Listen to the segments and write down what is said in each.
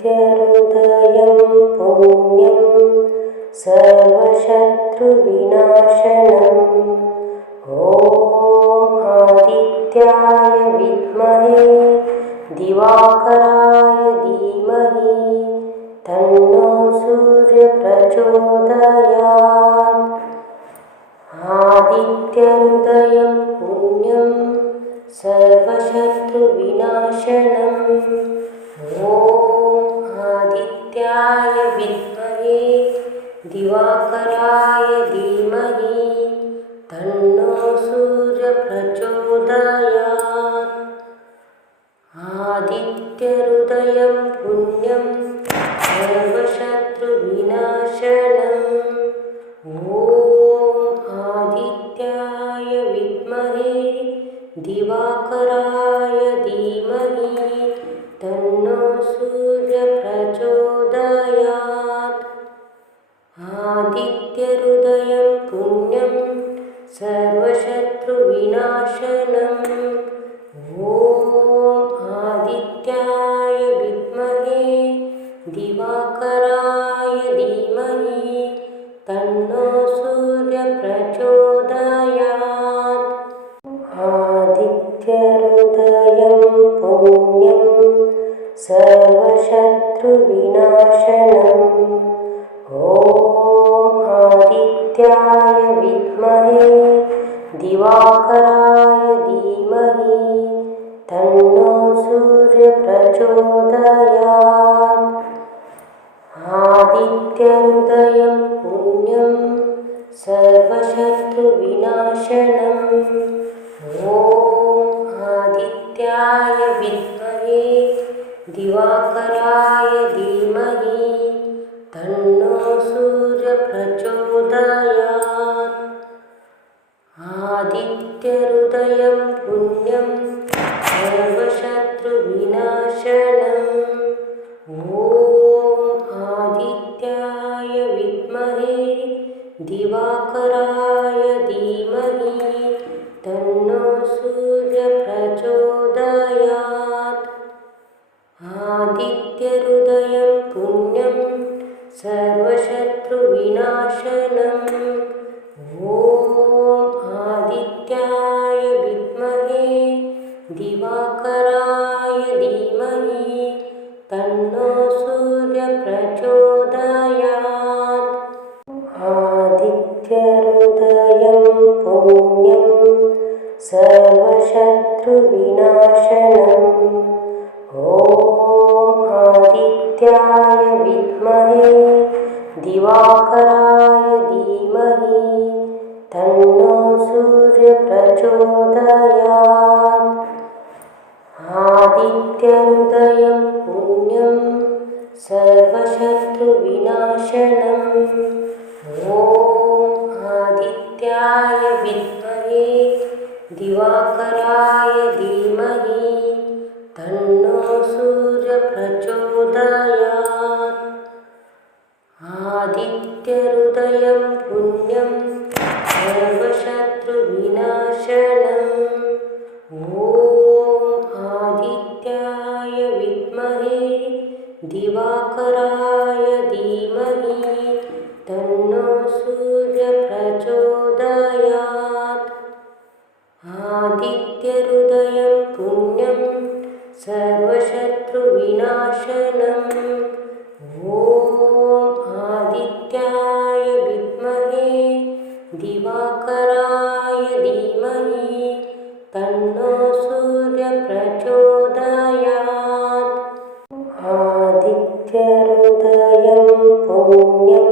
आदित्यहृदयं पुण्यं सर्वशत्रुविनाशनम् ॐ आदित्याय विद्महे दिवाकराय धीमहि तन्नो सूर्यः प्रचोदयात् आदित्यहृदयं पुण्यं सर्वशत्रुविनाशनम् ॐ आदित्याय विद्महे दिवाकराय धीमहि तन्नो सूर्यः प्रचोदयात् आदित्यहृदयं पुण्यं सर्वशत्रुविनाशनम् ॐ आदित्याय विद्महे दिवाकराय धीमहि तन्नो सूर्यः प्रचोदयात् आदित्यहृदयं पुण्यं सर्वशत्रुविनाशनम् ॐ आदित्याय विद्महे दिवाकराय धीमहि तन्नो सूर्यः प्रचोदयात् आदित्यहृदयं पुण्यं सर्वशत्रुविनाशनम् ॐ आदित्याय विद्महे दिवाकराय धीमहि तन्नो सूर्यः प्रचोदयात् आदित्यहृदयं पुण्यं सर्वशत्रुविनाशनम् ॐ आदित्याय विद्महे दिवाकराय धीमहि तन्नो सूर्यः प्रचोदयात् आदित्यहृदयं पुण्यं सर्वशत्रुविनाशनम् ॐ आदित्याय विद्महे दिवाकराय धीमहि तन्नो सूर्यः प्रचोदयात् आदित्यहृदयं पुण्यं सर्वशत्रुविनाशनम् ॐ आदित्याय विद्महे दिवाकराय धीमहि तन्नो सूर्यः प्रचोदयात् आदित्यहृदयं पुण्यं सर्वशत्रुविनाशनम् ॐ आदित्याय विद्महे दिवाकराय धीमहि तन्नो सूर्यः प्रचोदयात् आदित्यहृदयं पुण्यं सर्वशत्रुविनाशनम् ॐ आदित्याय विद्महे दिवाकराय धीमहि तन्नो सूर्यः प्रचोदयात् आदित्यहृदयं पुण्यं सर्वशत्रुविनाशनम् ॐ आदित्याय विद्महे दिवाकराय धीमहि तन्नो सूर्यः प्रचोदयात् आदित्यहृदयं पुण्यं सर्वशत्रुविनाशनम् ॐ आदित्याय विद्महे दिवाकराय धीमहि तन्नो सूर्यः प्रचोदयात् आदित्यहृदयं पुण्यं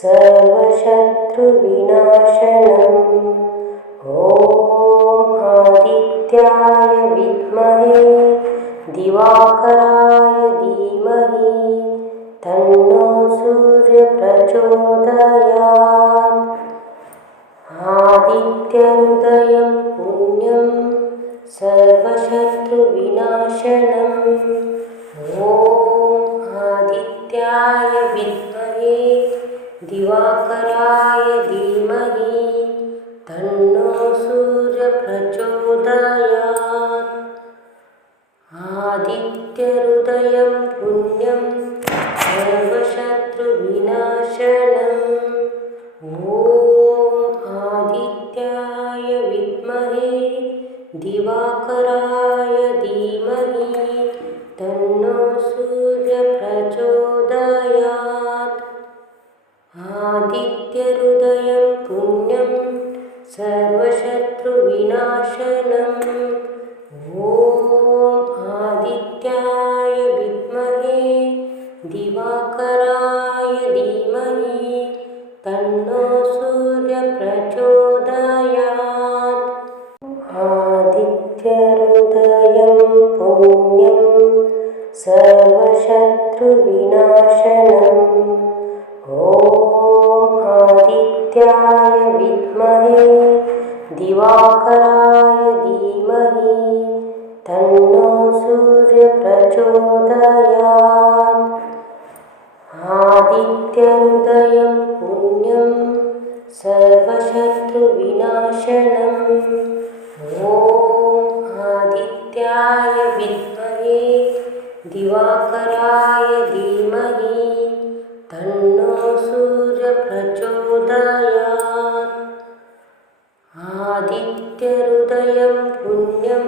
सर्वशत्रुविनाशनम् ॐ आदित्याय विद्महे दिवाकराय धीमहि तन्नो सूर्यः प्रचोदयात् आदित्यहृदयं पुण्यं सर्वशत्रुविनाशनम् ॐ आदित्याय विद्महे दिवाकराय धीमहि तन्नो सूर्यः प्रचोदयात् आदित्यहृदयं आदित्यहृदयं पुण्यं सर्वशत्रुविनाशनम् ॐ आदित्याय विद्महे दिवाकराय धीमहि तन्नो सूर्यप्रचोदयात् आदित्यहृदयं पुण्यं सर्वशत्रुविनाशनम् ॐ आदित्याय विद्महे दिवाकराय धीमहि तन्नो सूर्यप्रचोदयात् आदित्यहृदयं पुण्यं सर्वशत्रुविनाशनम् ॐ आदित्याय विद्महे दिवाकराय धीमहि तन्नो सूर्यप्रचोदयात् आदित्यहृदयं पुण्यं सर्वशत्रुविनाशनम् ॐ आदित्याय विद्महे दिवाकराय धीमहि तन्नो सूर्यप्रचोदयात् आदित्यहृदयं पुण्यं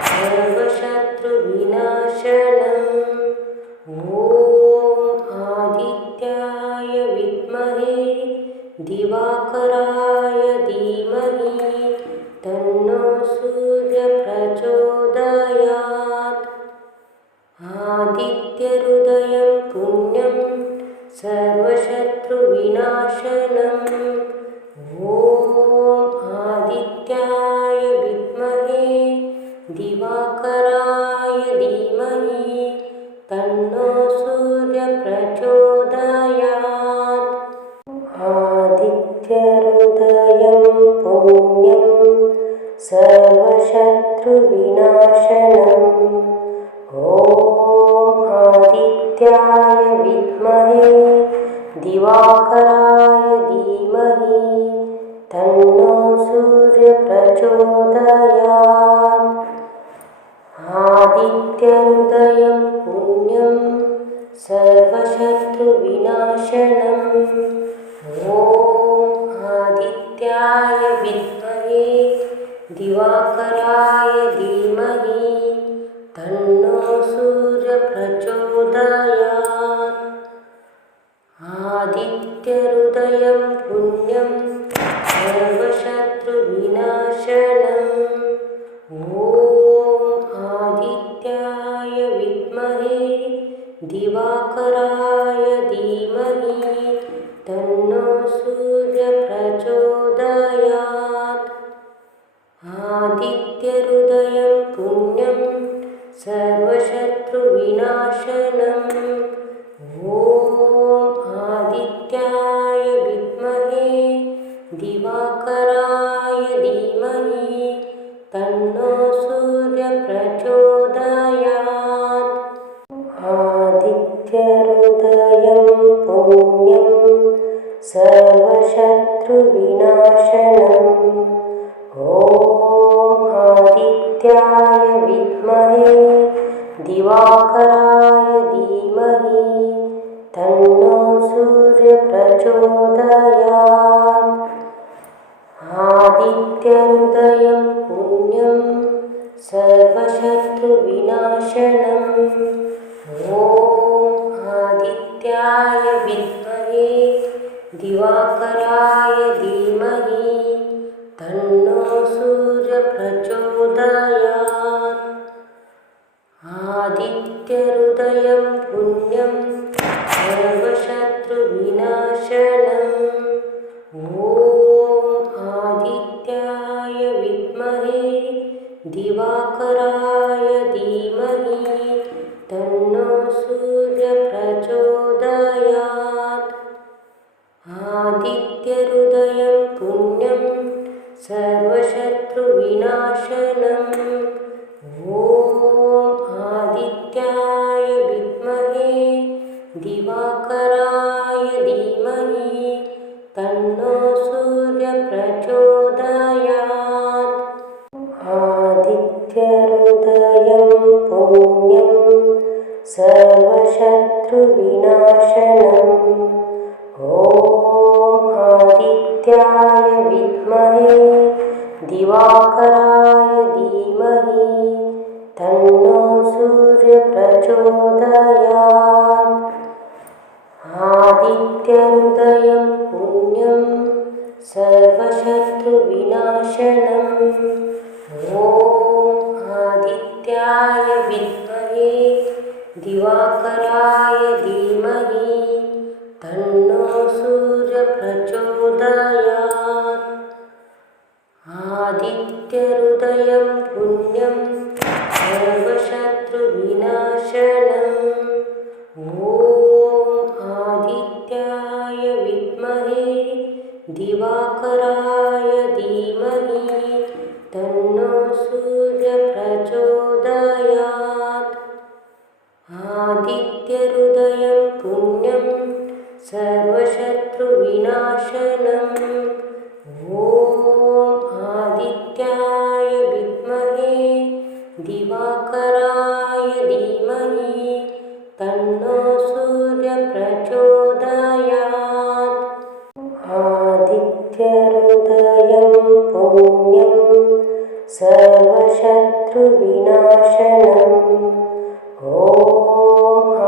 सर्वशत्रुविनाशनम् ॐ आदित्याय विद्महे दिवाकराय धीमहि तन्नो सूर्यप्रचोदयात् आदित्यहृदयं पुण्यं सर्वशत्रुविनाशनम् ॐ आदित्याय विद्महे दिवाकराय धीमहि तन्नो सूर्यप्रचोदयात् आदित्यहृदयं पुण्यं सर्वशत्रुविनाशनम् ॐ आदित्याय विद्महे दिवाकराय धीमहि तन्नो सूर्यप्रचोदयात् आदित्यहृदयं पुण्यं सर्वशत्रुविनाशनम् ॐ आदित्याय विद्महे दिवाकराय धीमहि तन्नो सूर्यप्रचोदयात् आदित्यहृदयं पुण्यं सर्वशत्रुविनाशनम् ॐ आदित्याय विद्महे दिवाकराय धीमहि तन्नो सूर्यप्रचोदयात् आदित्यहृदयं पुण्यं सर्वशत्रुविनाशनम् ॐ आदित्याय विद्महे दिवाकराय धीमहि तन्नो सूर्यप्रचोदयात् आदित्यहृदयं पुण्यं सर्वशत्रुविनाशनम् ॐ आदित्याय विद्महे दिवाकराय धीमहि तन्नो सूर्यप्रचोदयात् आदित्यहृदयं पुण्यं सर्वशत्रुविनाशनम् ॐ आदित्याय विद्महे दिवाकराय धीमहि तन्नो सूर्यप्रचोदयात् आदित्यहृदयं पुण्यं सर्वशत्रुविनाशनम् ॐ आदित्याय विद्महे दिवाकराय धीमहि तन्नो सूर्यप्रचोदयात् आदित्यहृदयं पुण्यं सर्वशत्रुविनाशनम् ॐ आदित्याय विद्महे दिवाकराय धीमहि तन्नो सूर्यप्रचोदयात् आदित्यहृदयं सर्वशत्रुविनाशनम् ॐ आदित्याय विद्महे दिवाकराय धीमहि तन्नो सूर्यप्रचोदयात् आदित्यहृदयं पुण्यं सर्वशत्रुविनाशनम् ॐ आदित्याय विद्महे दिवाकराय धीमहि तन्नो सूर्यप्रचोदयात् आदित्यहृदयं पुण्यं सर्वशत्रुविनाशनम् ॐ आदित्याय विद्महे दिवाकराय धीमहि तन्नो सूर्यप्रचोदयात् आदित्यहृदयं पुण्यं सर्वशत्रुविनाशनम् ॐ आदित्याय विद्महे दिवाकराय धीमहि तन्नो सूर्यप्रचोदयात् आदित्यहृदयं पुण्यं सर्वशत्रुविनाशनम् ॐ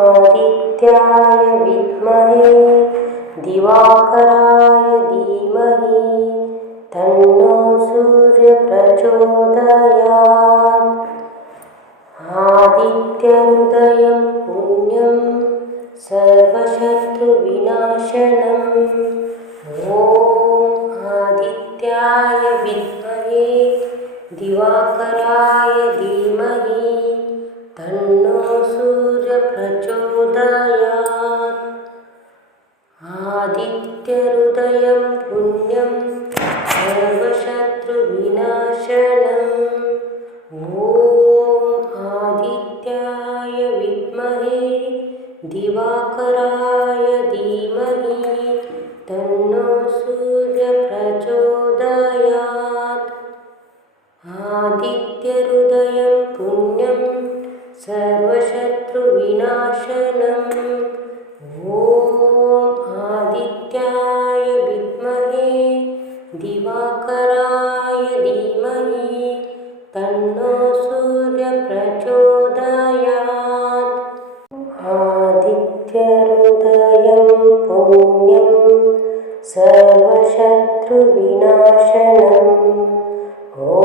आदित्याय विद्महे दिवाकराय धीमहि तन्नो सूर्यप्रचोदयात् आदित्यहृदयं पुण्यं सर्वशत्रुविनाशनम् ॐ आदित्याय विद्महे दिवाकराय धीमहि तन्नो सूर्यप्रचोदयात् आदित्यहृदयं पुण्यं सर्वशत्रुविनाशनम् ॐ आदित्याय विद्महे दिवाकराय धीमहि तन्नो सूर्यप्रचोदयात् आदित्यहृदयं पुण्यं सर्वशत्रुविनाशनम् ॐ आदित्याय विद्महे दिवाकराय धीमहि तन्नो सूर्यप्रचोदयात् आदित्यहृदयं पुण्यं सर्वशत्रुविनाशनम् ॐ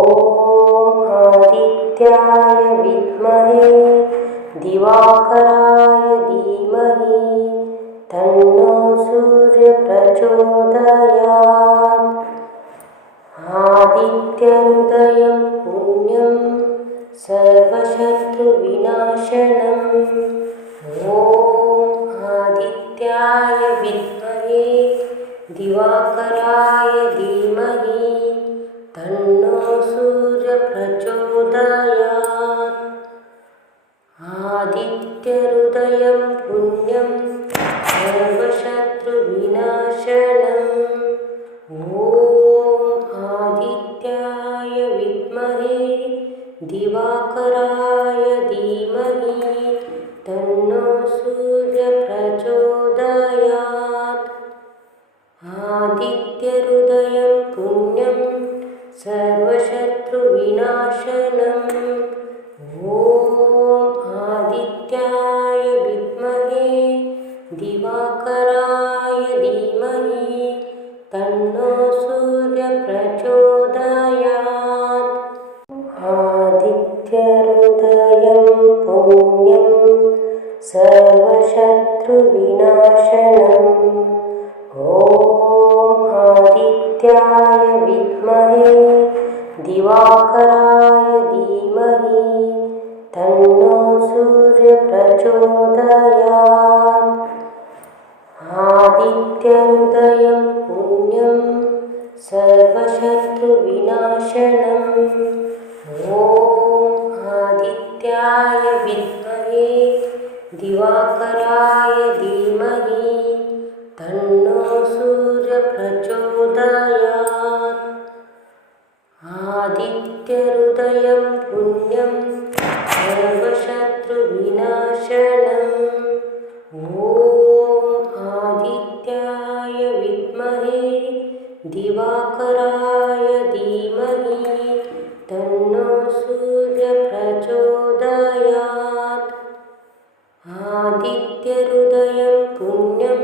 आदित्याय विद्महे दिवाकराय धीमहि तन्नो सूर्यप्रचोदयात् आदित्यहृदयं पुण्यं सर्वशत्रुविनाशनम् ॐ आदित्याय विद्महे दिवाकराय धीमहि तन्नो सूर्यप्रचोदयात् आदित्यहृदयं पुण्यं सर्वशत्रुविनाशनम् ॐ आदित्याय विद्महे दिवाकराय धीमहि तन्नो सूर्यप्रचोदयात् आदित्यहृदयं पुण्यं सर्वशत्रुविनाशनम् ॐ आदित्याय विद्महे दिवाकराय धीमहि तन्नो सूर्यप्रचोदयात् आदित्यहृदयं पुण्यं सर्वशत्रुविनाशनम् ॐ आदित्याय विद्महे दिवाकराय धीमहि तन्नो सूर्यप्रचोदयात् आदित्यहृदयं पुण्यं सर्वशत्रुविनाशनम् ॐ आदित्याय विद्महे दिवाकराय धीमहि तन्नो सूर्यप्रचोदयात् आदित्यहृदयं पुण्यं सर्वशत्रुविनाशनम् आदित्यहृदयं पुण्यं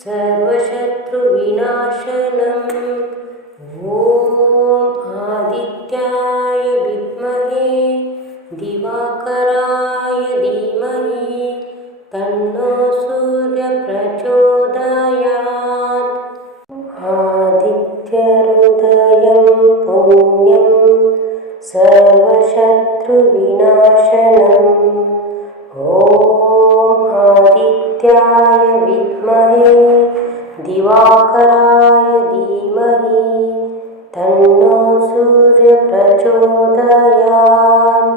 सर्वशत्रुविनाशनम् ॐ आदित्याय विद्महे दिवाकराय धीमहि तन्नो सूर्यः प्रचोदयात् आदित्यहृदयं पुण्यं सर्वशत्रुविनाशनम् ॐ आदित्याय विद्महे दिवाकराय धीमहि तन्नो सूर्यः प्रचोदयात्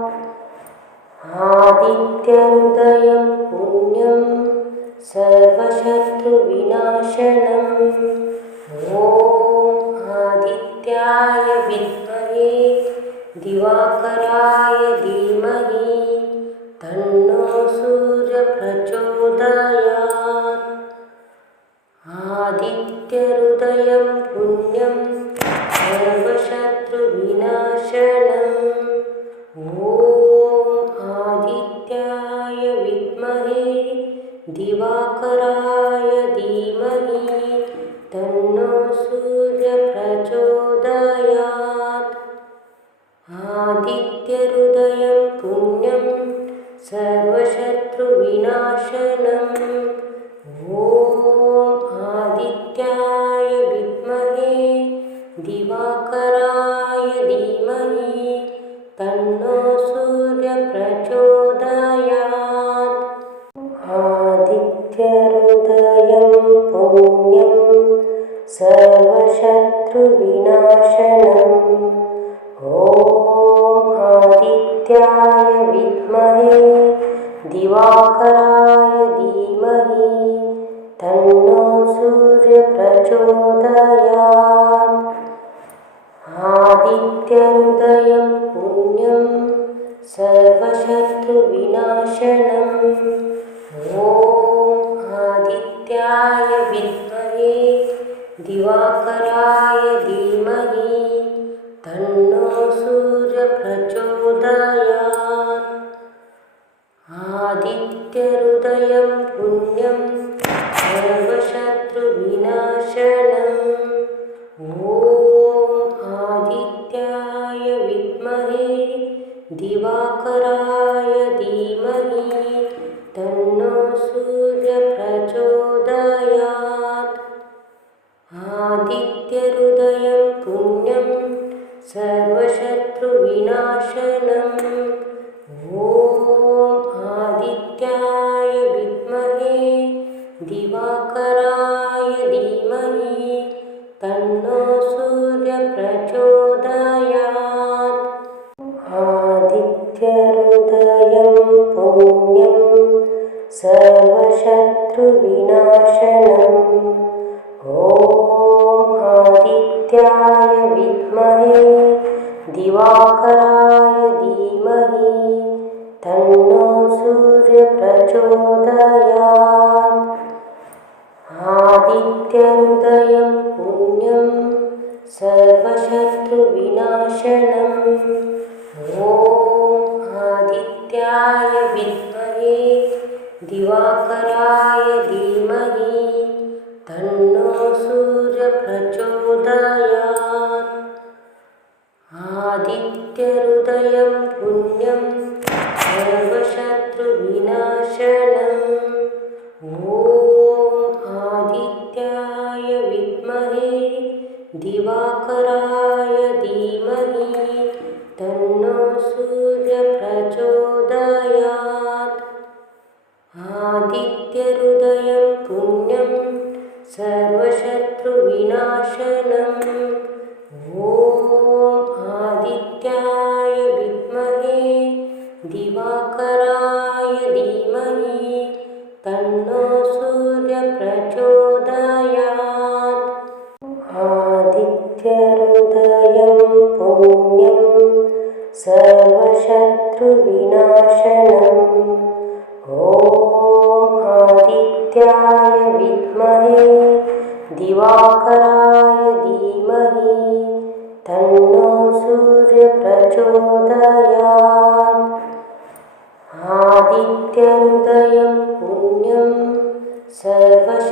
आदित्यहृदयं पुण्यं सर्वशत्रुविनाशनम् ॐ आदित्याय विद्महे दिवाकराय धीमहि तन्नो सूर्यः प्रचोदयात् आदित्यहृदयं पुण्यं सर्वशत्रुविनाशनम् ॐ आदित्याय विद्महे दिवाकराय धीमहि तन्नो सूर्यः प्रचोदयात् आदित्यहृदयं पुण्यं सर्वशत्रुविनाशनम् ॐ आदित्याय विद्महे दिवाकराय धीमहि तन्नो सूर्यः प्रचोदयात् आदित्यहृदयं पुण्यं सर्वशत्रुविनाशनम् ॐ आदित्याय विद्महे दिवाकराय धीमहि तन्नो सूर्यः प्रचोदयात् आदित्यहृदयं पुण्यं सर्वशत्रुविनाशनम् ॐ आदित्याय विद्महे दिवाकराय धीमहि तन्नो सूर्यः प्रचोदयात् आदित्यहृदयं पुण्यं सर्वशत्रुविनाशनम् ॐ आदित्याय विद्महे दिवाकराय धीमहि तन्नो सूर्यः प्रचोदयात् आदित्यहृदयं पुण्यं सर्वशत्रुविनाशनम् ॐ आदित्याय विद्महे दिवाकराय धीमहि तन्नो सूर्यः प्रचोदयात् आदित्यहृदयं पुण्यं सर्वशत्रुविनाशनम् ॐ आदित्याय विद्महे दिवाकराय धीमहि तन्नो सूर्यः प्रचोदयात् आदित्यहृदयं पुण्यं सर्वशत्रुविनाशनम् ॐ आदित्याय विद्महे दिवाकराय धीमहि तन्नो सूर्यः प्रचोदयात् आदित्यहृदयं पुण्यं सर्वशत्रुविनाशनम् ॐ आदित्याय विद्महे दिवाकराय धीमहि तन्नो सूर्यः प्रचोदयात् आदित्यहृदयं पुण्यं सर्वशत्रुविनाशनम् ॐ आदित्याय विद्महे दिवाकराय धीमहि तन्नो सूर्यः प्रचोदयात् आदित्यहृदयं पुण्यं सर्वशत्रुविनाशनम् ॐ आदित्याय विद्महे दिवाकराय धीमहि तन्नो सूर्यः प्रचोदयात् आदित्यहृदयं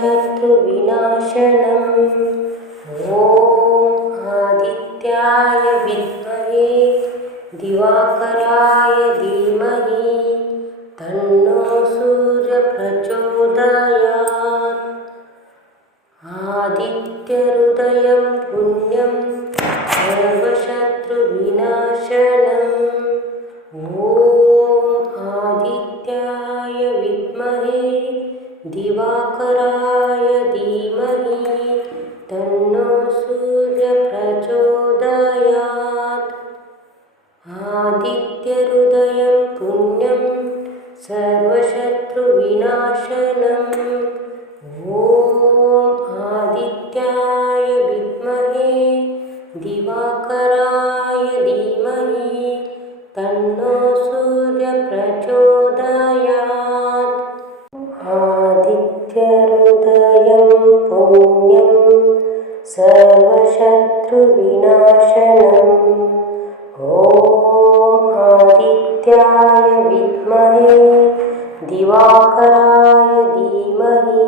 सर्वशत्रुविनाशनम्। ॐ आदित्याय विद्महे दिवाकराय धीमहि तन्नो सूर्यः प्रचोदयात्। आदित्यहृदयं पुण्यं सर्वशत्रुविनाशनम्। ॐ आदित्याय विद्महे दिवाकराय धीमहि तन्नो सूर्यः प्रचोदयात्। आदित्यहृदयं पुण्यं सर्वशत्रुविनाशनम्। ॐ आदित्याय विद्महे दिवाकराय धीमहि तन्नो सूर्यः प्रचोदयात्। आदित्यहृदयं पुण्यं सर्वशत्रुविनाशनम्। ॐ आदित्याय विद्महे दिवाकराय धीमहि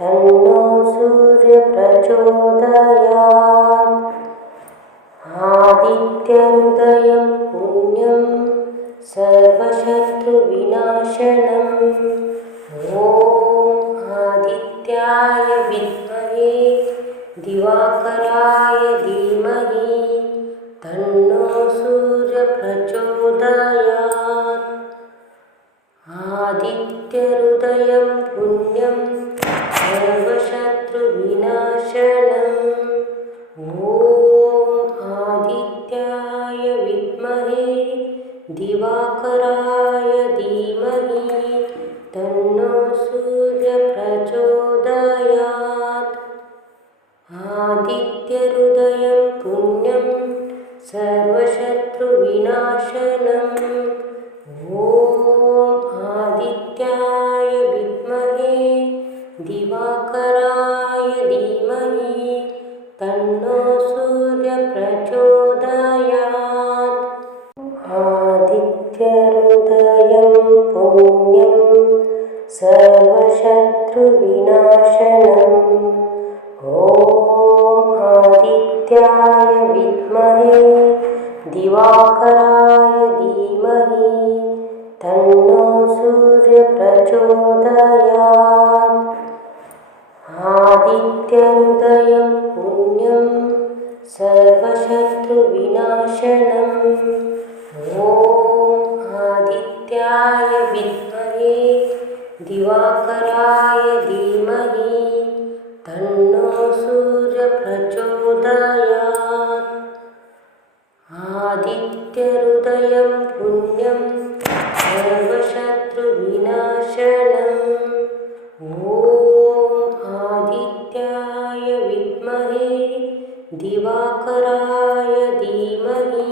तन्नो सूर्यः प्रचोदयात्। आदित्यहृदयं पुण्यं सर्वशत्रुविनाशनम्। ॐ आदित्याय विद्महे दिवाकराय धीमहि तन्नो सूर्यः प्रचोदयात्। आदित्यहृदयं पुण्यं सर्वशत्रुविनाशनम्। ॐ आदित्याय विद्महे दिवाकराय धीमहि तन्नो सूर्यः प्रचोदयात्। आदित्यहृदयं पुण्यं सर्वशत्रुविनाशनम्। ॐ आदित्याय विद्महे दिवाकराय धीमहि तन्नो सूर्यः प्रचोदयात्। आदित्यहृदयं पुण्यं सर्वशत्रुविनाशनम्। ॐ आदित्याय विद्महे दिवाकराय धीमहि तन्नो सूर्यः प्रचोदयात्। आदित्यहृदयं पुण्यं सर्वशत्रुविनाशनम्। ॐ आदित्याय विद्महे दिवाकराय धीमहि तन्नो सूर्यः प्रचोदयात्। आदित्यहृदयं पुण्यं सर्वशत्रुविनाशनम्। ॐ आदित्याय विद्महे दिवाकराय धीमहि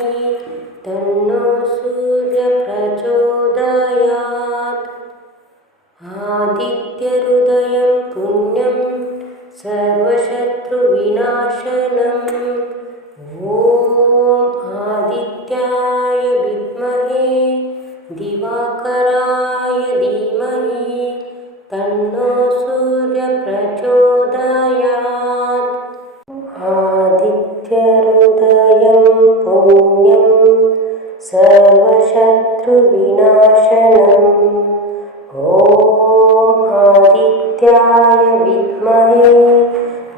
तन्नो सूर्यः प्रचोदयात्। आदित्यहृदयं पुण्यं सर्वशत्रुविनाशनम्। ॐ आदित्याय विद्महे दिवाकराय धीमहि तन्नो सूर्यः प्रचोदयात्। आदित्यहृदयं पुण्यं सर्वशत्रुविनाशनम्। ॐ आदित्याय विद्महे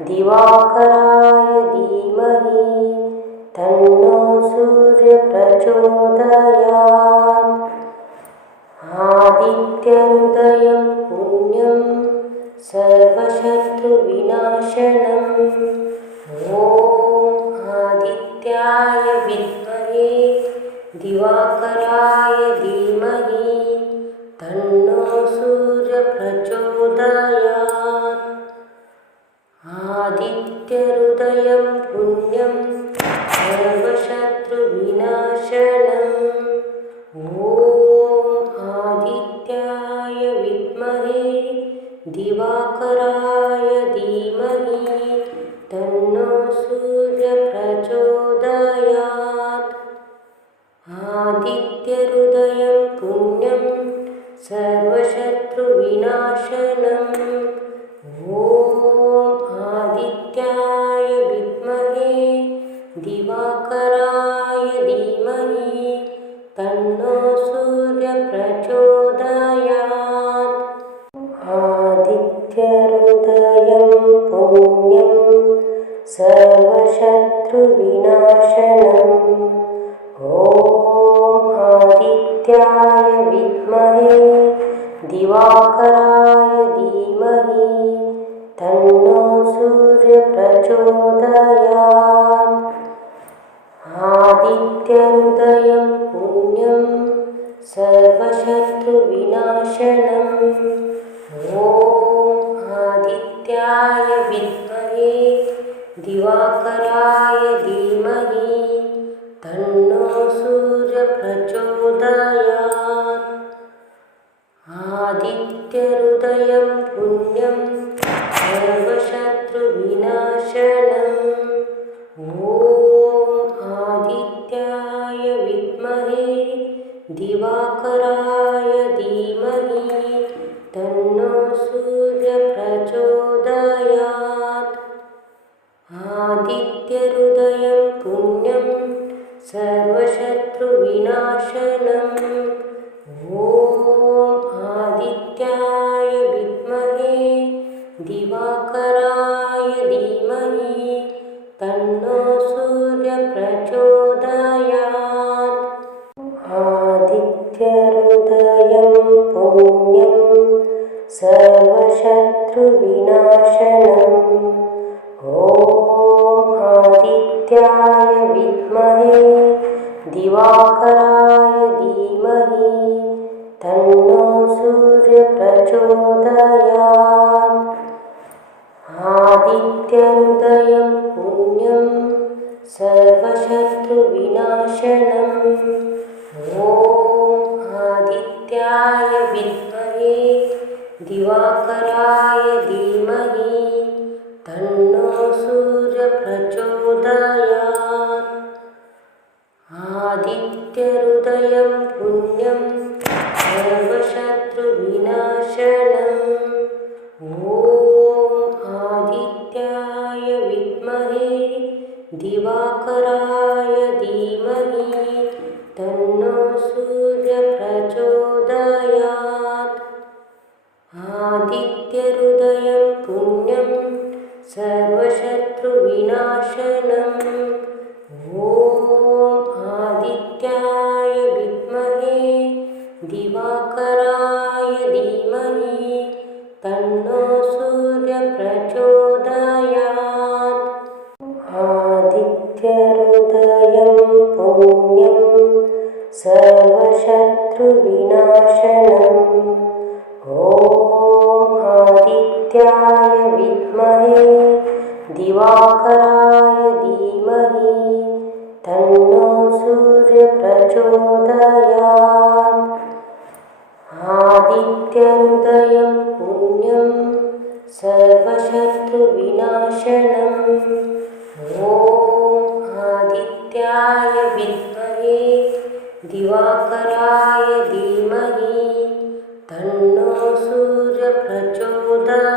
दिवाकराय धीमहि तन्नो सूर्यः प्रचोदयात्। आदित्यहृदयं पुण्यं सर्वशत्रुविनाशनम्। ॐ आदित्याय विद्महे दिवाकराय धीमहि तन्नो सूर्यः प्रचोदयात्। आदित्यहृदयं पुण्यं सर्वशत्रुविनाशनम्। ॐ आदित्याय विद्महे दिवाकराय धीमहि तन्नो सूर्यः प्रचोदयात्। आदित्यहृदयं पुण्यं सर्वशत्रुविनाशनम्। आदित्याय विद्महे दिवाकराय धीमहि तन्नो सूर्यः प्रचोदयात्। आदित्यहृदयं पुण्यं सर्वशत्रुविनाशनम् ॐ आदित्याय विद्महे दिवाकराय धीमहि तन्नो सूर्यः प्रचोदयात्। आदित्यहृदयं पुण्यं सर्वशत्रुविनाशनम् ॐ आदित्याय विद्महे दिवाकराय धीमहि तन्नो सूर्यः प्रचोदयात्। आदित्यहृदयं पुण्यं सर्वशत्रुविनाशनम् ॐ आदित्याय विद्महे दिवाकराय धीमहि तन्नो सूर्यः प्रचोदयात्। आदित्यहृदयं पुण्यं सर्वशत्रुविनाशनम् ॐ आदित्याय विद्महे दिवाकराय धीमहि तन्नो सूर्यः प्रचोदयात्। आदित्यहृदयं पुण्यं सर्वशत्रुविनाशनम् ॐ आदित्याय विद्महे दिवाकराय धीमहि तन्नो सूर्यः प्रचोदयात्। आदित्यहृदयं पुण्यं सर्वशत्रुविनाशनम् ॐ आदित्याय विद्महे दिवाकराय धीमहि तन्नो सूर्यः प्रचोदयात्। आदित्यहृदयं पुण्यं सर्वशत्रुविनाशनम् ॐ आदित्याय विद्महे दिवाकराय धीमहि तन्नो सूर्यः प्रचोदयात्। आदित्यहृदयं पुण्यं सर्वशत्रुविनाशनम् ॐ आदित्याय विद्महे दिवाकराय धीमहि तन्नो सूर्यः प्रचोदयात्। आदित्यहृदयं पुण्यं सर्वशत्रुविनाशनम् ॐ आदित्याय विद्महे दिवाकराय धीमहि तन्नो सूर्यः प्रचोदयात्। आदित्यहृदयं पुण्यं सर्वशत्रुविनाशनम् ॐ आदित्याय विद्महे दिवाकराय धीमहि तन्नो सूर्यः प्रचोदयात्।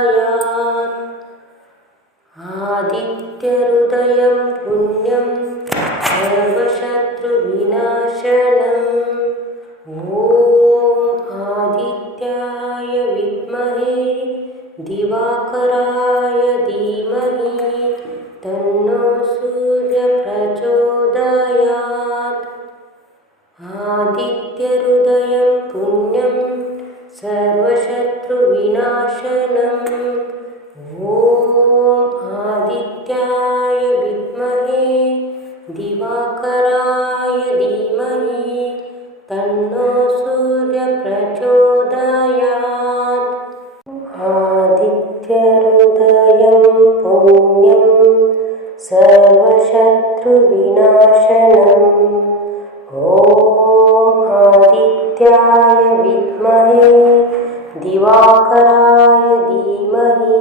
आदित्यहृदयं पुण्यं सर्वशत्रुविनाशनम् ॐ आदित्याय विद्महे दिवाकराय धीमहि तन्नो सूर्यः प्रचोदयात्। आदित्यहृदयं पुण्यं सर्वशत्रुविनाशनम् ॐ आदित्याय विद्महे दिवाकराय धीमहि तन्नो सूर्यः प्रचोदयात्। आदित्यहृदयं पुण्यं सर्वशत्रुविनाशनम् ॐ आदित्याय विद्महे दिवाकराय धीमहि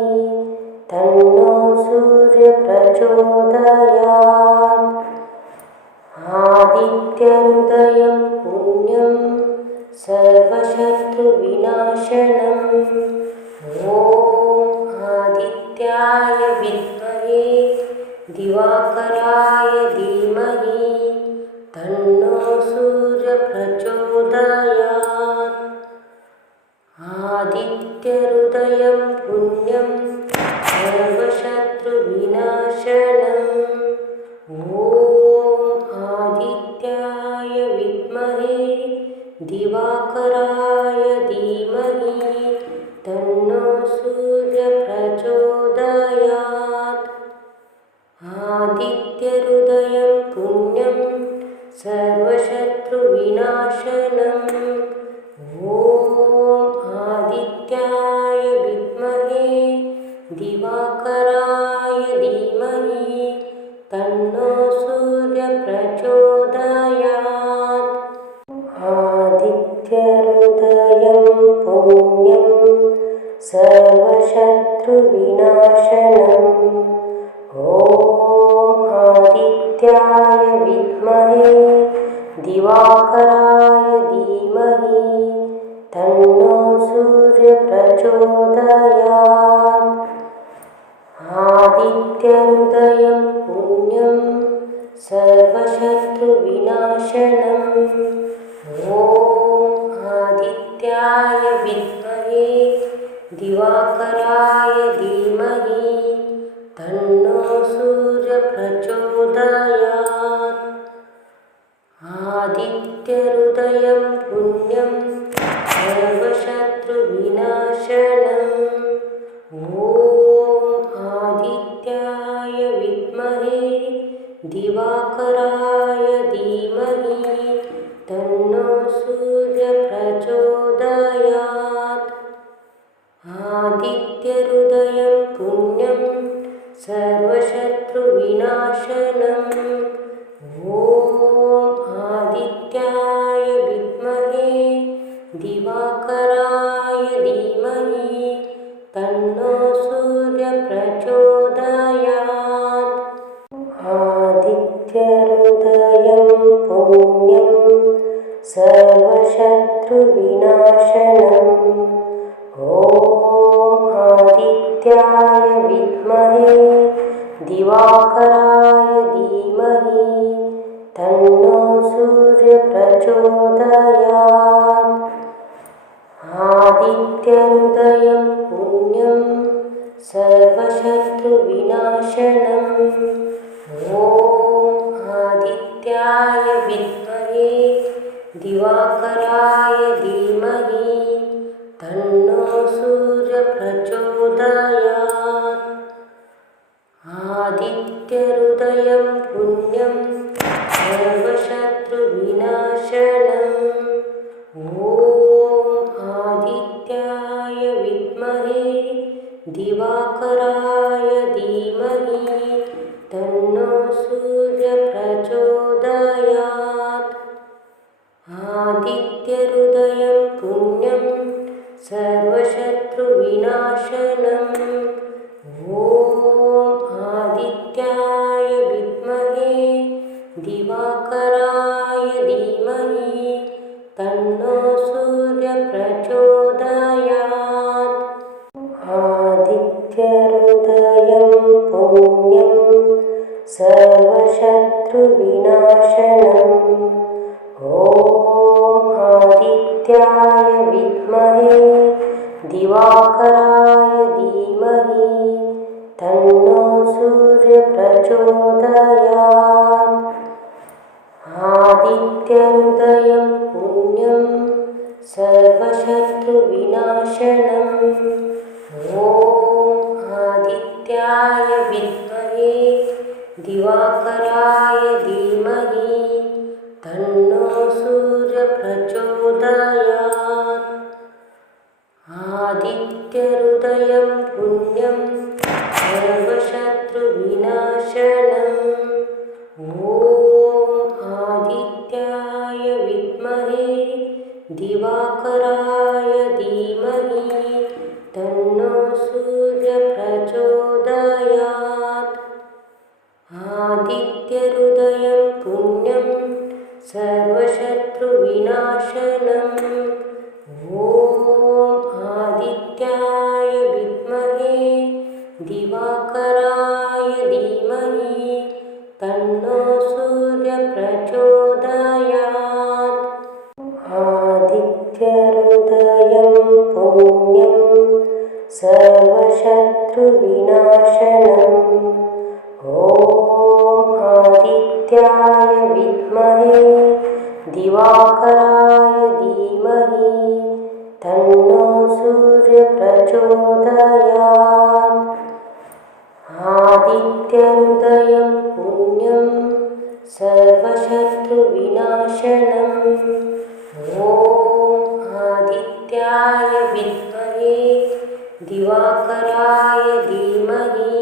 तन्नो सूर्यः प्रचोदयात्। आदित्यहृदयं पुण्यं सर्वशत्रुविनाशनम् ॐ आदित्याय विद्महे दिवाकराय धीमहि तन्नो सूर्यः प्रचोदयात्। आदित्यहृदयं पुण्यं सर्वशत्रुविनाशनम्। ॐ आदित्याय विद्महे दिवाकराय धीमहि तन्नो सूर्यः प्रचोदयात्। आदित्यहृदयं पुण्यं सर्वशत्रुविनाशनम्। ॐ आदित्याय विद्महे दिवाकराय धीमहि तन्नो सूर्यः प्रचोदयात्। आदित्यहृदयं पुण्यं सर्वशत्रुविनाशनम्। ॐ आदित्याय विद्महे दिवाकराय धीमहि तन्नो सूर्यः प्रचोदयात्। आदित्यहृदयं पुण्यं सर्वशत्रुविनाशनम्। ॐ आदित्याय विद्महे दिवाकराय धीमहि तन्नो सूर्यः प्रचोदयात्। आदित्यहृदयं पुण्यं सर्वशत्रुविनाशनम्। ॐ आदित्याय विद्महे दिवाकराय धीमहि तन्नो सूर्यः प्रचोदयात्। आदित्यहृदयं पुण्यं सर्वशत्रुविनाशनम्। ॐ आदित्याय विद्महे दिवाकराय धीमहि तन्नो सूर्यः प्रचोदयात्। आदित्यहृदयं पुण्यं सर्वशत्रुविनाशनम्। ॐ आदित्याय विद्महे दिवाकराय धीमहि तन्नो सूर्यः प्रचोदयात्। आदित्यहृदयं पुण्यं सर्वशत्रुविनाशनम्। ॐ आदित्याय विद्महे दिवाकराय धीमहि तन्नो सूर्यः प्रचोदयात्। आदित्यहृदयं पुण्यं सर्वशत्रुविनाशनम्। ॐ आदित्याय विद्महे दिवाकराय धीमहि तन्नो सूर्यः प्रचोदयात्। आदित्यहृदयं पुण्यं सर्वशत्रुविनाशनम्। ॐ आदित्याय विद्महे दिवाकराय धीमहि तन्नो सूर्यः प्रचोदयात्। आदित्यहृदयं पुण्यं सर्वशत्रुविनाशनम्। ॐ आदित्याय विद्महे दिवाकराय धीमहि तन्नो सूर्यः प्रचोदयात्। आदित्यहृदयं पुण्यं सर्वशत्रुविनाशनम्। ॐ आदित्याय विद्महे दिवाकराय धीमहि तन्नो सूर्यः प्रचोदयात्। आदित्यहृदयं पुण्यं सर्वशत्रुविनाशनम्। ॐ आदित्याय विद्महे दिवाकराय धीमहि तन्नो सूर्यः प्रचोदयात्। आदित्यहृदयं पुण्यं सर्वशत्रुविनाशनम्। ॐ आदित्याय विद्महे दिवाकराय पुण्यं सर्वशत्रुविनाशनम् ॐ आदित्याय विद्महे दिवाकराय धीमहि तन्नो सूर्यप्रचोदयात् आदित्यहृदयं पुण्यं सर्वशत्रुविनाशनम् ॐ आदित्याय विद्महे दिवाकराय धीमहि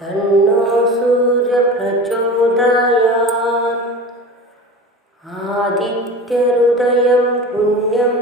तन्नो सूर्यप्रचोदयात् आदित्यहृदयं पुण्यं